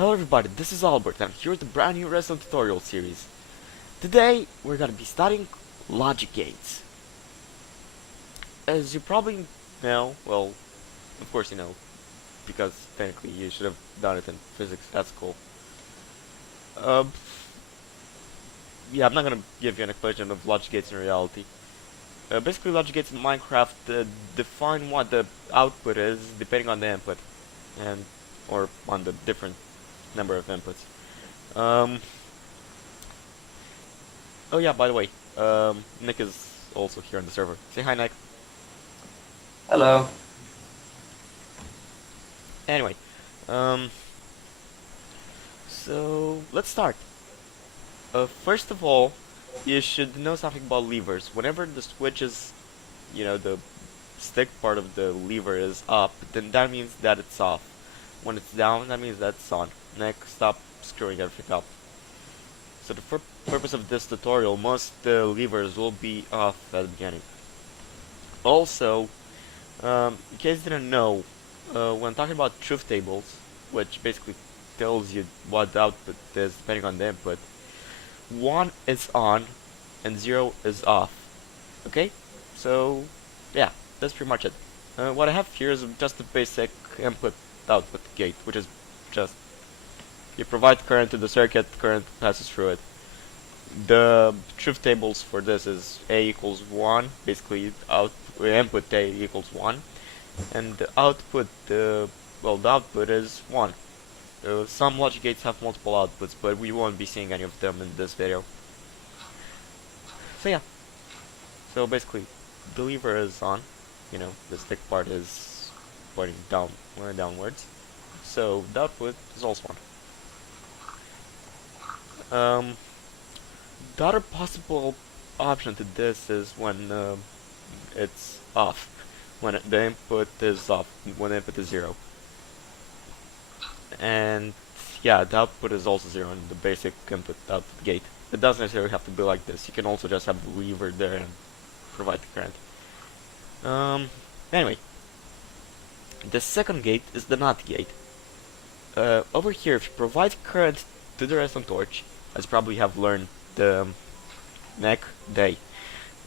Hello everybody, this is Albert and here's the brand new Redstone tutorial series. Today we're gonna be studying logic gates. As you probably know, well, of course you know, because technically you should have done it in physics at school. Uh, yeah, I'm not gonna give you an explanation of logic gates in reality. Basically logic gates in Minecraft define what the output is depending on the input, and or on the different number of inputs. Oh yeah, by the way, Nick is also here on the server. Say hi, Nick. Hello. Anyway, um, so let's start. First of all, you should know something about levers. Whenever the switch is, the stick part of the lever is up, then that means that it's off. When it's down, that means that's on. Nick, stop screwing everything up. So the purpose of this tutorial, most levers will be off at the beginning. Also, in case you didn't know, when talking about truth tables, which basically tells you what the output is depending on the input, 1 is on and 0 is off. Okay? So, yeah, that's pretty much it. What I have here is just a basic input-output gate, which is just you provide current to the circuit, current passes through it. The truth tables for this is A equals 1, basically input A equals 1, and the output, the output is 1. Some logic gates have multiple outputs, but we won't be seeing any of them in this video. So yeah, so basically, the lever is on, the stick part is pointing downwards, so the output is also on. The other possible option to this is when it's off, when the input is off, when the input is 0. And yeah, the output is also 0 in the basic input-output gate. It doesn't necessarily have to be like this. You can also just have the lever there and provide the current. Anyway, the second gate is the NOT gate. Over here, if you provide current to the redstone torch, as you probably have learned the day,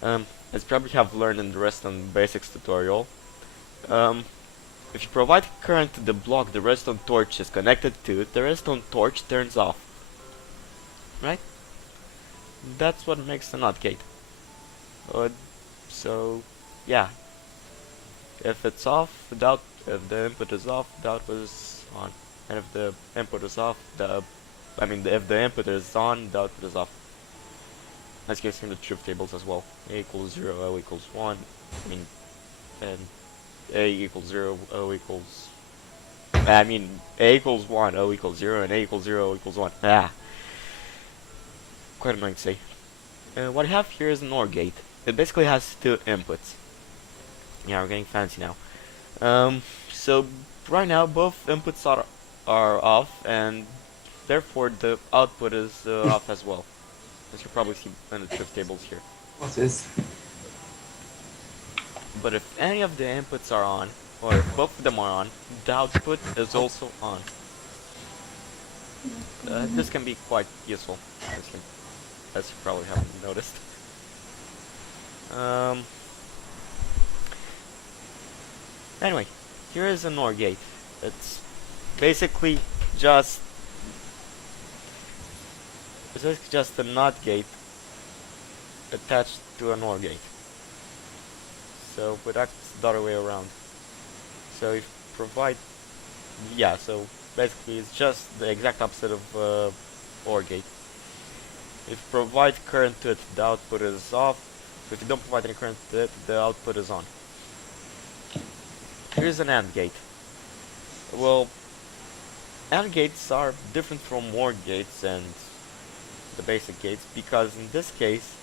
as you probably have learned in the redstone basics tutorial, if you provide current to the block the redstone torch is connected to, the redstone torch turns off. Right? That's what makes the NOT gate. So, yeah. If it's off, if the input is off, the output is on. And if the input is off, if the input is on, the output is off. As you can see in the truth tables as well. A equals 0, O equals 1. And A equals 0, O equals... A equals 1, O equals 0, and A equals 0, O equals 1. Quite annoying to say. What I have here is an OR gate. It basically has 2 inputs. Yeah, we're getting fancy now. So, right now, both inputs are off, and therefore the output is off as well. As you probably see in the truth tables here. What's this? But if any of the inputs are on, or if both of them are on, the output is also on. This can be quite useful, as you probably haven't noticed. Anyway, here is an OR gate. It's basically just a NOT gate attached to an OR gate. So it acts the other way around. So if you provide, so basically it's just the exact opposite of OR gate. If you provide current to it, the output is off. If you don't provide any current to it, the output is on. Here's an AND gate. Well, AND gates are different from OR gates and the basic gates because in this case,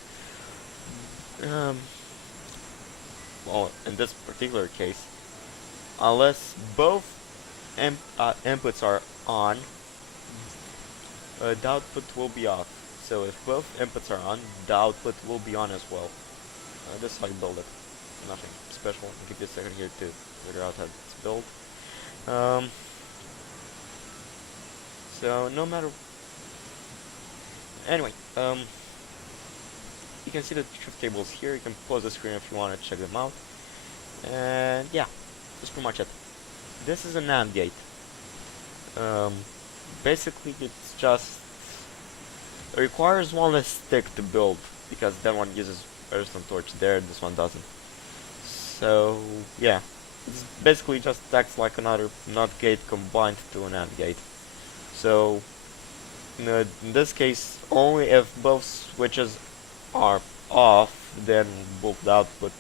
in this particular case, unless both inputs are on, the output will be off. So if both inputs are on, the output will be on as well. This is how you build it. Nothing special. I'll give you a second here to figure out how it's built. So no matter. Anyway, you can see the truth tables here. You can pause the screen if you want to check them out. And yeah, that's pretty much it. This is an AND gate. Um, Basically, it's just it requires one less stick to build because that one uses redstone torch there. This one doesn't. So yeah, it's basically just acts like another NOT gate combined to an AND gate. So in this case, only if both switches are off, then both the output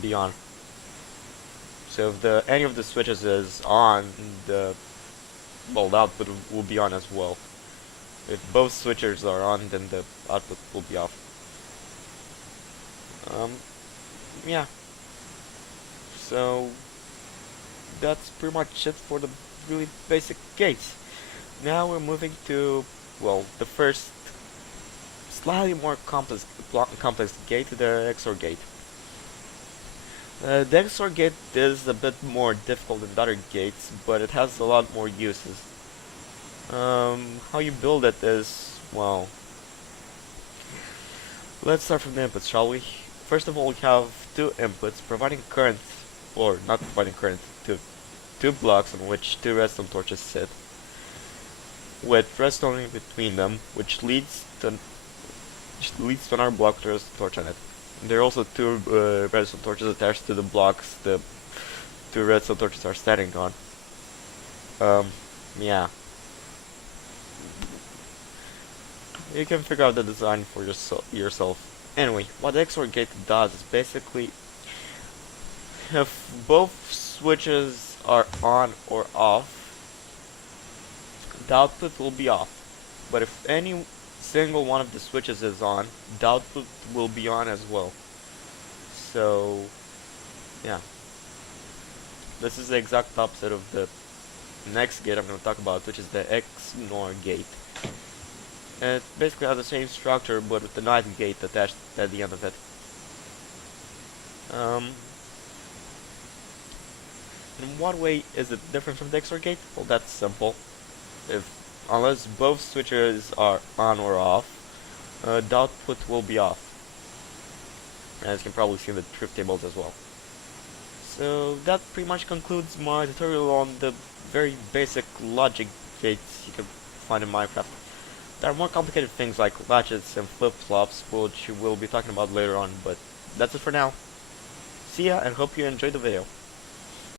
be on. So if any of the switches is on, the output will be on as well. If both switches are on, then the output will be off. Yeah. So that's pretty much it for the really basic gates. Now we're moving to, well, the first slightly more complex gate, the XOR gate. The XOR gate is a bit more difficult than the other gates, but it has a lot more uses. How you build it is, well, let's start from the inputs, shall we? First of all, we have two inputs providing current, or not providing current, to two blocks on which two redstone torches sit, with redstone in between them, which leads to another block with a redstone torch on it. There are also two redstone torches attached to the blocks the two redstone torches are standing on. Yeah. You can figure out the design for yourself. Anyway, what the XOR gate does is basically, if both switches are on or off, the output will be off. But if any single one of the switches is on, the output will be on as well. So, yeah. This is the exact opposite of the next gate I'm going to talk about, which is the XNOR gate. And it basically has the same structure, but with the NOT gate attached at the end of it. In what way is it different from the XOR gate? Well, that's simple. Unless both switches are on or off, the output will be off. As you can probably see in the truth tables as well. So that pretty much concludes my tutorial on the very basic logic gates you can find in Minecraft. There are more complicated things like latches and flip-flops, which we'll be talking about later on, but that's it for now. See ya, and hope you enjoyed the video.